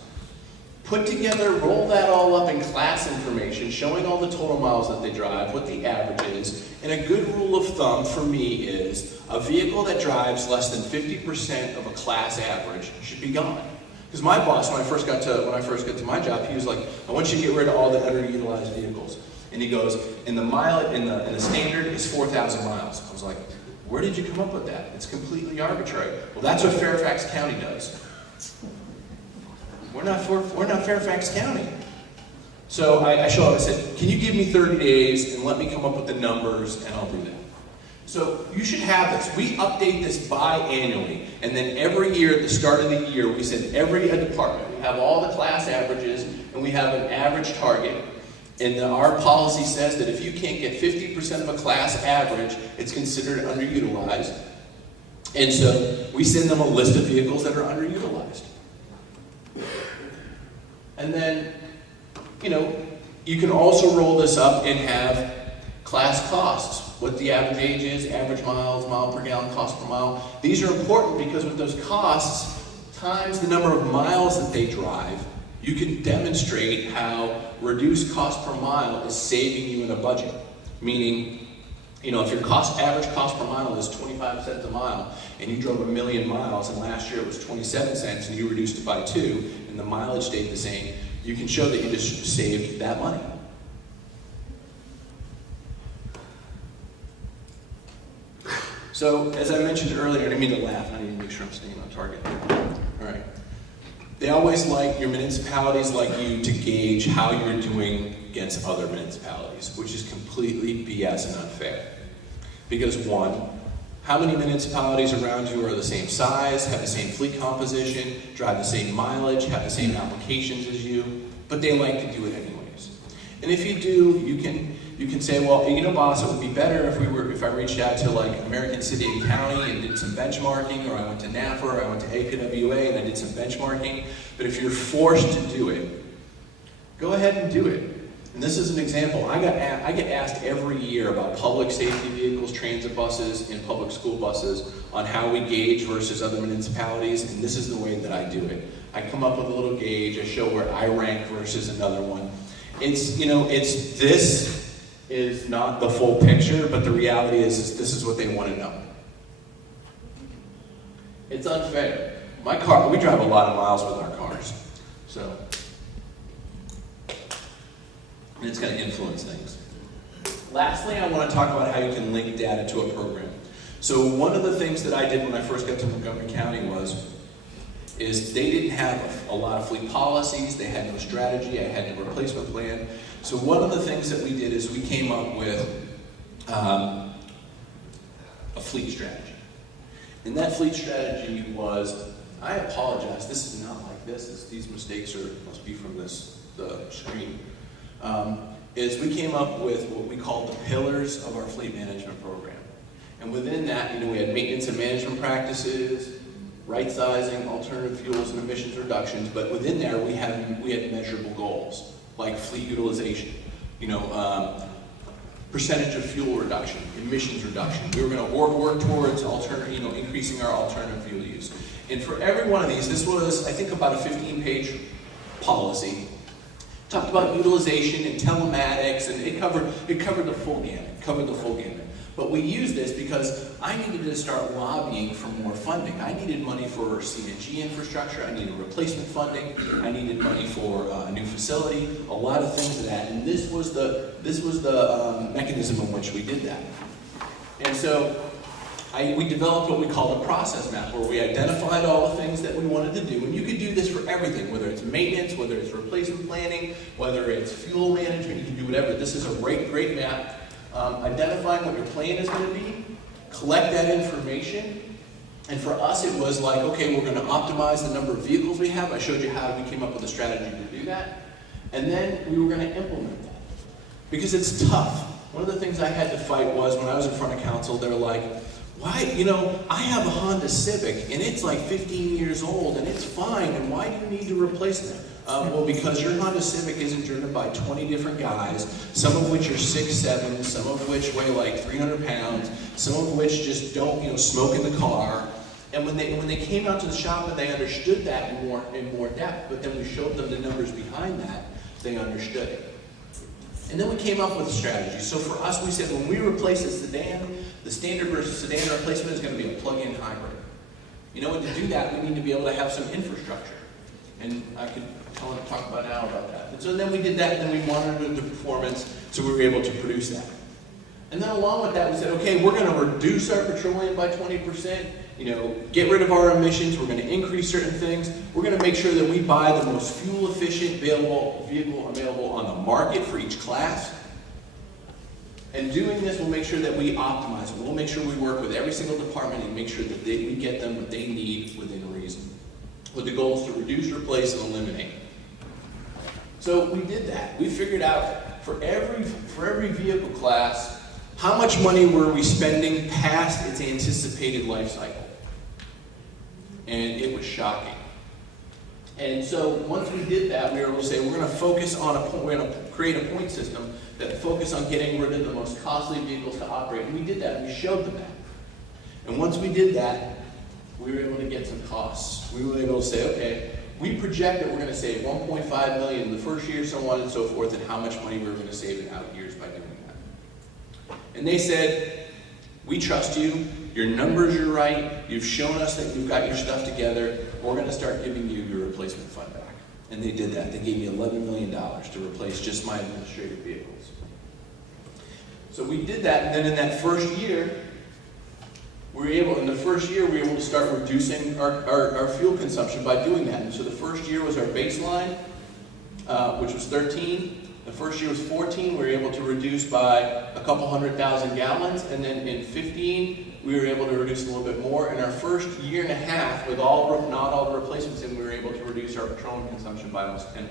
Put together, roll that all up in class information, showing all the total miles that they drive, what the average is, and a good rule of thumb for me is a vehicle that drives less than 50% of a class average should be gone. Because my boss, when I first got to my job, he was like, I want you to get rid of all the underutilized vehicles. And he goes, and the standard is 4,000 miles. I was like, where did you come up with that? It's completely arbitrary. Well, that's what Fairfax County does. We're not Fairfax County. So I showed up, I said, can you give me 30 days and let me come up with the numbers, and I'll do that. So you should have this. We update this biannually, and then every year at the start of the year, we said every department, we have all the class averages, and we have an average target. And our policy says that if you can't get 50% of a class average, it's considered underutilized. And so we send them a list of vehicles that are underutilized. And then, you know, you can also roll this up and have class costs. What the average age is, average miles, mile per gallon, cost per mile. These are important because with those costs, times the number of miles that they drive, you can demonstrate how reduced cost per mile is saving you in a budget. Meaning, you know, if your average cost per mile is 25 cents a mile, and you drove 1 million miles, and last year it was 27 cents, and you reduced it by 2, and the mileage stayed the same, you can show that you just saved that money. So, as I mentioned earlier, I didn't mean to laugh, I need to make sure I'm staying on target. All right. They always like, your municipalities like you to gauge how you're doing against other municipalities, which is completely BS and unfair. Because one, how many municipalities around you are the same size, have the same fleet composition, drive the same mileage, have the same applications as you, but they like to do it anyways. And if you do, you can say, well, you know, boss, it would be better if I reached out to like American City and County and did some benchmarking, or I went to NAFA, or I went to APWA and I did some benchmarking. But if you're forced to do it, go ahead and do it. And this is an example. I get asked every year about public safety vehicles, transit buses, and public school buses on how we gauge versus other municipalities, and this is the way that I do it. I come up with a little gauge, I show where I rank versus another one. This is not the full picture, but the reality is this is what they want to know. It's unfair. My car, we drive a lot of miles with our cars, so, and it's going to influence things. Lastly, I want to talk about how you can link data to a program. So one of the things that I did when I first got to Montgomery County is they didn't have a lot of fleet policies, they had no strategy, I had no replacement plan. So one of the things that we did is we came up with a fleet strategy. And that fleet strategy was, I apologize, this is not like this, these mistakes must be from the screen. Is we came up with what we called the pillars of our fleet management program. And within that, you know, we had maintenance and management practices, right sizing, alternative fuels, and emissions reductions, but within there we had measurable goals, like fleet utilization, you know, percentage of fuel reduction, emissions reduction. We were going to work towards increasing our alternative fuel use. And for every one of these, this was, I think, about a 15-page policy. Talked about utilization and telematics, and it covered the full gamut. But we used this because I needed to start lobbying for more funding. I needed money for CNG infrastructure, I needed replacement funding, I needed money for a new facility, a lot of things of that. And this was the mechanism in which we did that. And so we developed what we called a process map, where we identified all the things that we wanted to do. And you could do this for everything, whether it's maintenance, whether it's replacement planning, whether it's fuel management, you can do whatever. This is a great map. Identifying what your plan is going to be, collect that information, and for us it was like, okay, we're going to optimize the number of vehicles we have. I showed you how we came up with a strategy to do that, and then we were going to implement that. Because it's tough. One of the things I had to fight was, when I was in front of council, they're like, why, I have a Honda Civic, and it's like 15 years old, and it's fine, and why do you need to replace it? Well, because your Honda Civic isn't driven by 20 different guys, some of which are 6'7", some of which weigh like 300 pounds, some of which just don't, smoke in the car. And when they came out to the shop and they understood that in more depth, but then we showed them the numbers behind that, they understood it. And then we came up with a strategy. So for us, we said when we replace a sedan, the standard versus sedan replacement is going to be a plug-in hybrid. And to do that, we need to be able to have some infrastructure. And I could talk about now about that. And so then we did that, and then we monitored the performance, so we were able to produce that. And then along with that, we said, okay, we're going to reduce our petroleum by 20%, get rid of our emissions, we're going to increase certain things, we're going to make sure that we buy the most fuel-efficient vehicle available on the market for each class. And doing this, we'll make sure that we optimize it. We'll make sure we work with every single department and make sure that we get them what they need within reason, with the goal is to reduce, replace, and eliminate. So we did that. We figured out for every vehicle class, how much money were we spending past its anticipated life cycle? And it was shocking. And so once we did that, we were able to say, we're going to focus on we're going to create a point system that focus on getting rid of the most costly vehicles to operate. And we did that, and we showed them that. And once we did that, we were able to get some costs. We were able to say, okay, we project that we're going to save $1.5 million in the first year, so on and so forth, and how much money we were going to save in out years by doing that. And they said, we trust you, your numbers are right, you've shown us that you've got your stuff together, we're going to start giving you your replacement fund back. And they did that. They gave me $11 million to replace just my administrative vehicles. So we did that, and then in that first year, we were able to start reducing our fuel consumption by doing that. And so the first year was our baseline, which was 13. The first year was 14. We were able to reduce by a couple 100,000 gallons. And then in 15, we were able to reduce a little bit more. In our first year and a half, with not all the replacements in, we were able to reduce our petroleum consumption by almost 10%.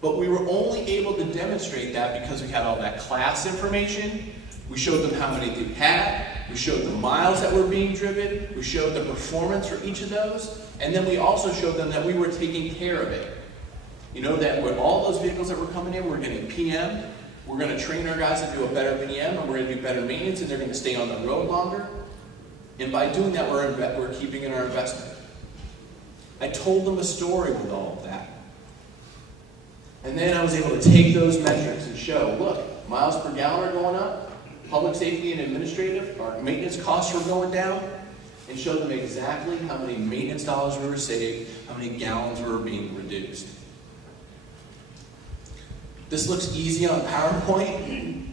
But we were only able to demonstrate that because we had all that class information. We showed them how many they had. We showed the miles that were being driven. We showed the performance for each of those. And then we also showed them that we were taking care of it. That with all those vehicles that were coming in, we're getting PM. We're going to train our guys to do a better PM, and we're going to do better maintenance, and they're going to stay on the road longer. And by doing that, we're keeping in our investment. I told them a story with all of that. And then I was able to take those metrics and show, look, miles per gallon are going up, public safety and administrative, our maintenance costs were going down, and show them exactly how many maintenance dollars we were saved, how many gallons were being reduced. This looks easy on PowerPoint,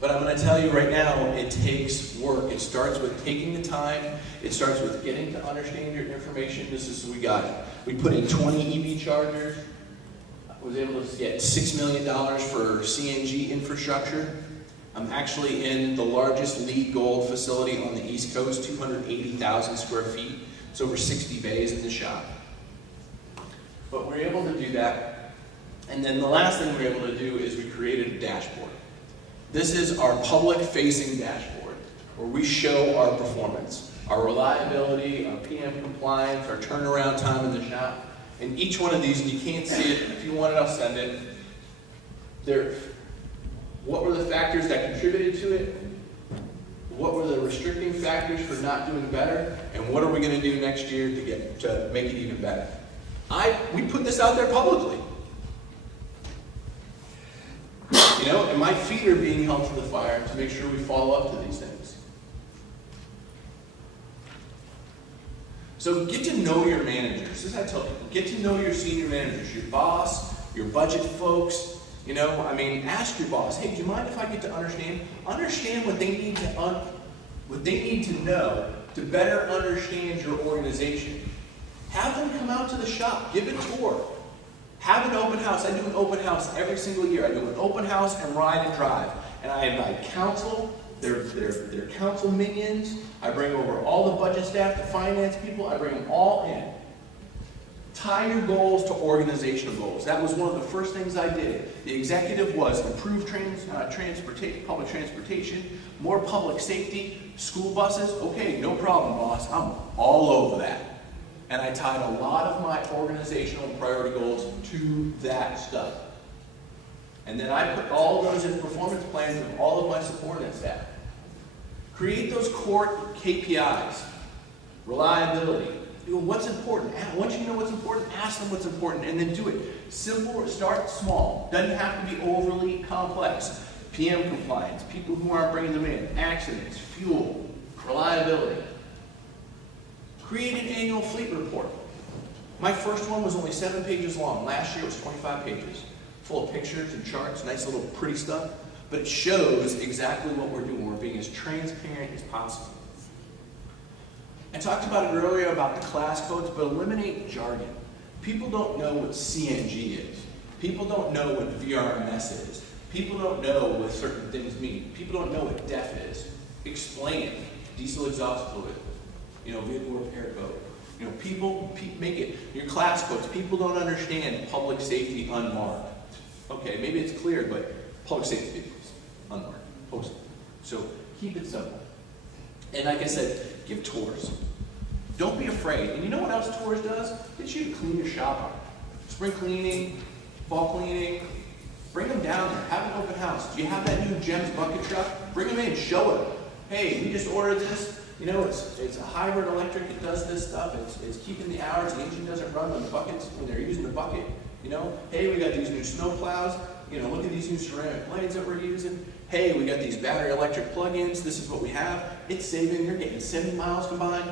but I'm going to tell you right now, it takes work. It starts with taking the time. It starts with getting to understand your information. This is what we got. We put in 20 EV chargers. I was able to get $6 million for CNG infrastructure. I'm actually in the largest LEED Gold facility on the East Coast, 280,000 square feet. It's over 60 bays in the shop. But we're able to do that. And then the last thing we're able to do is we created a dashboard. This is our public-facing dashboard, where we show our performance, our reliability, our PM compliance, our turnaround time in the shop. And each one of these, and you can't see it, if you want it, I'll send it. What were the factors that contributed to it? What were the restricting factors for not doing better? And what are we going to do next year to make it even better? We put this out there publicly. You know, and my feet are being held to the fire to make sure we follow up to these things. So get to know your managers. This is how I tell people. Get to know your senior managers, your boss, your budget folks. You know, I mean, ask your boss, hey, do you mind if I get to understand what they need to know to better understand your organization. Have them come out to the shop, give a tour. Have an open house. I do an open house every single year. I do an open house and ride and drive. And I invite council, their council minions. I bring over all the budget staff, the finance people. I bring them all in. Tie your goals to organizational goals. That was one of the first things I did. The executive was improve public transportation, more public safety, school buses. Okay, no problem, boss. I'm all over that. And I tied a lot of my organizational priority goals to that stuff. And then I put all those in performance plans of all of my subordinate staff. Create those core KPIs. Reliability. What's important? Once you know what's important, ask them what's important, and then do it. Simple, start small. Doesn't have to be overly complex. PM compliance, people who aren't bringing them in, accidents, fuel, reliability. Create an annual fleet report. My first one was only 7 pages long. Last year it was 25 pages, full of pictures and charts, nice little pretty stuff. But it shows exactly what we're doing. We're being as transparent as possible. I talked about it earlier about the class codes, but eliminate jargon. People don't know what CNG is. People don't know what VRMS is. People don't know what certain things mean. People don't know what DEF is. Explain it. Diesel exhaust fluid. Vehicle repair code. People make it. Your class codes, people don't understand public safety unmarked. Okay, maybe it's clear, but public safety vehicles, unmarked, posted. So keep it simple. And like I said, give tours. Don't be afraid. And you know what else tours does? Get you to clean your shop up. Spring cleaning, fall cleaning. Bring them down there. Have an open house. Do you have that new Gems bucket truck? Bring them in. Show it. Hey, we just ordered this. It's a hybrid electric. It does this stuff. It's keeping the hours. The engine doesn't run when the buckets, when they're using the bucket. Hey, we got these new snow plows. Look at these new ceramic blades that we're using. Hey, we got these battery electric plug-ins. This is what we have. It's saving. You're getting 70 miles combined,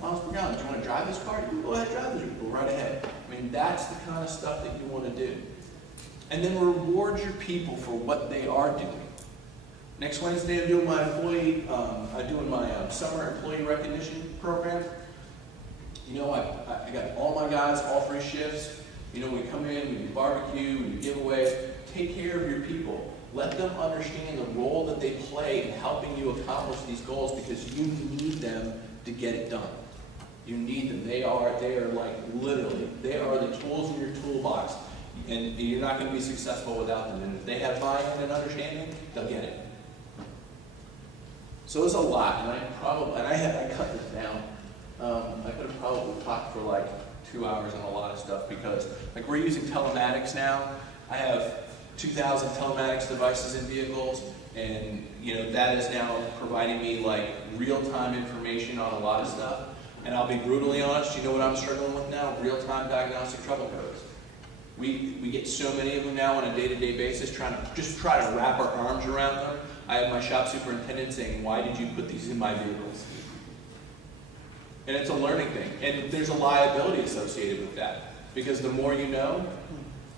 miles per gallon. Do you want to drive this car? You can go ahead and drive this. Go right ahead. That's the kind of stuff that you want to do. And then reward your people for what they are doing. Next Wednesday, I'm doing my summer employee recognition program. I got all my guys, all 3 shifts. We come in, we do barbecue, we do giveaways. Take care of your people. Let them understand the role that they play in helping you accomplish these goals, because you need them to get it done. You need them. They are like literally, they are the tools in your toolbox. And you're not going to be successful without them. And if they have buy-in and understanding, they'll get it. So it's a lot, and I cut this down. I could have probably talked for like 2 hours on a lot of stuff, because we're using telematics now. I have 2,000 telematics devices in vehicles, and that is now providing me like real-time information on a lot of stuff. And I'll be brutally honest, you know what I'm struggling with now? Real-time diagnostic trouble codes. We get so many of them now on a day-to-day basis, try to wrap our arms around them. I have my shop superintendent saying, why did you put these in my vehicles? And it's a learning thing. And there's a liability associated with that, because the more you know,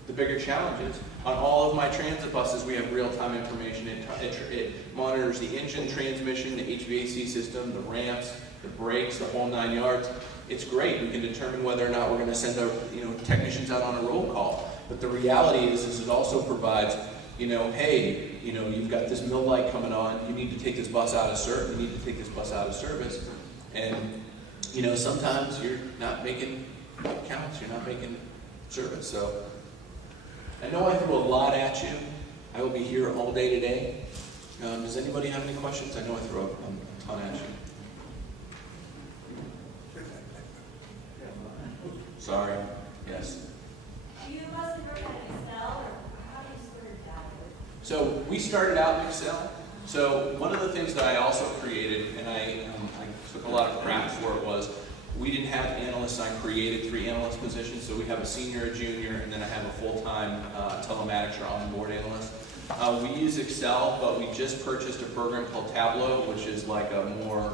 the bigger challenge is. On all of my transit buses, we have real-time information. It monitors the engine, transmission, the HVAC system, the ramps, the brakes, the whole 9 yards. It's great. We can determine whether or not we're going to send our technicians out on a roll call. But the reality is it also provides, hey, you've got this mill light coming on. You need to take this bus out of service. You need to take this bus out of service. And sometimes you're not making counts. You're not making service. So I know I threw a lot at you. I will be here all day today. Does anybody have any questions? I know I threw a ton at you. Sorry. Yes. You must have worked in Excel, or how do you sort it out? So we started out in Excel. So one of the things that I also created, and I took a lot of crap for it, was we didn't have analysts. I created 3 analyst positions. So we have a senior, a junior, and then I have a full-time telematics or on-board analyst. We use Excel, but we just purchased a program called Tableau, which is like a more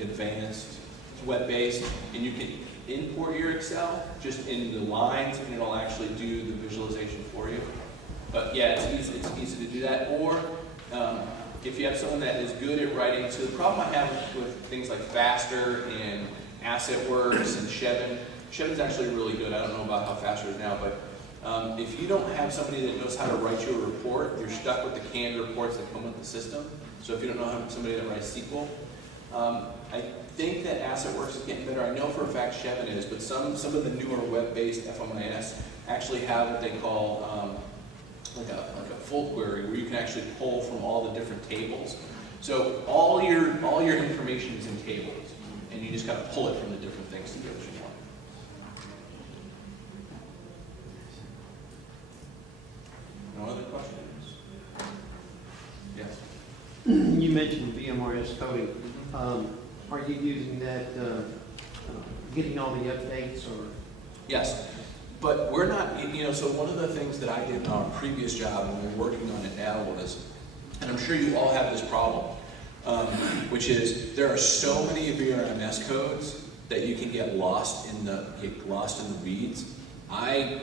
advanced web-based, and you can import your Excel just in the lines, and it'll actually do the visualization for you. But yeah, it's easy to do that. Or if you have someone that is good at writing, so the problem I have with things like Faster and AssetWorks and Shevin's actually really good. I don't know about how Faster is now, but if you don't have somebody that knows how to write you a report, you're stuck with the canned reports that come with the system. So if you don't know somebody that writes SQL, I think that AssetWorks is getting better. I know for a fact Shevin is, but some of the newer web-based FMIS actually have what they call like a full query, where you can actually pull from all the different tables. So all your information is in tables, and you just kind of pull it from the different things to get what you want. No other questions? Yes. You mentioned VMRS coding. Are you using that, getting all the updates, or? Yes, but we're not, so one of the things that I did in our previous job when we were working on it now was, and I'm sure you all have this problem, which is there are so many VRMS codes that you can get lost in the weeds. My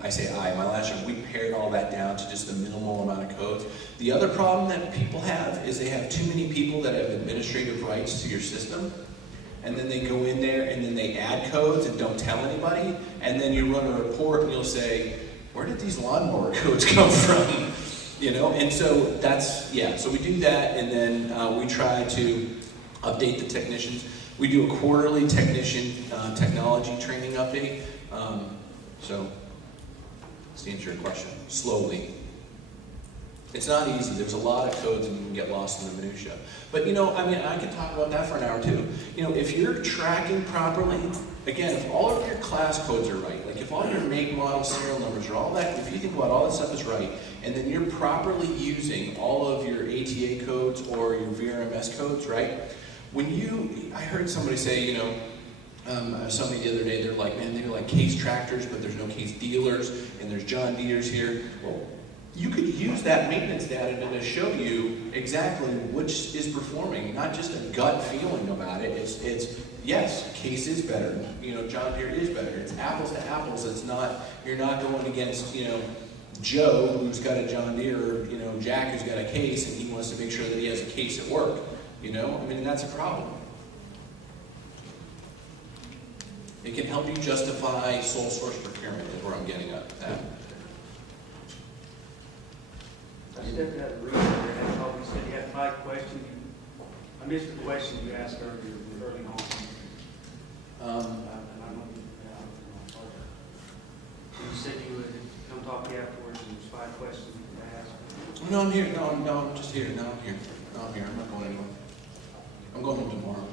last year, we pared all that down to just a minimal amount of codes. The other problem that people have is they have too many people that have administrative rights to your system, and then they go in there and then they add codes and don't tell anybody, and then you run a report and you'll say, where did these lawnmower codes come from? And so so we do that, and then we try to update the technicians. We do a quarterly technician technology training update. So, to answer your question, slowly. It's not easy. There's a lot of codes and you can get lost in the minutia. But I can talk about that for an hour too. If you're tracking properly, again, if all of your class codes are right, like if all your make, model, serial numbers are all that, if you think about all that stuff is right, and then you're properly using all of your ATA codes or your VRMS codes, right? I heard somebody say, somebody the other day, they're like, man, they're like case tractors, but there's no case dealers, and there's John Deere's here. Well, you could use that maintenance data to show you exactly which is performing, not just a gut feeling about it. It's yes, case is better. John Deere is better. It's apples to apples. It's not, you're not going against, Joe, who's got a John Deere, or, Jack, who's got a case, and he wants to make sure that he has a case at work. That's a problem. It can help you justify sole source procurement, is where I'm getting at. I stepped out of the reason there, and you said you had 5 questions. I missed the question you asked early on. You said you would come talk to you afterwards, and there's 5 questions to ask. No, I'm here. No, I'm just here. No, I'm here. I'm not going anywhere. I'm going home tomorrow.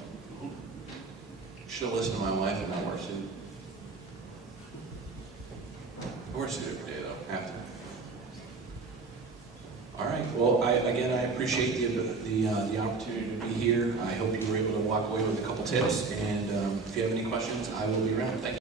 Should have listened to my wife and not wear a suit. I wear a suit every day, though. Have to. All right. Well, I appreciate the opportunity to be here. I hope you were able to walk away with a couple tips. And if you have any questions, I will be around. Thank you.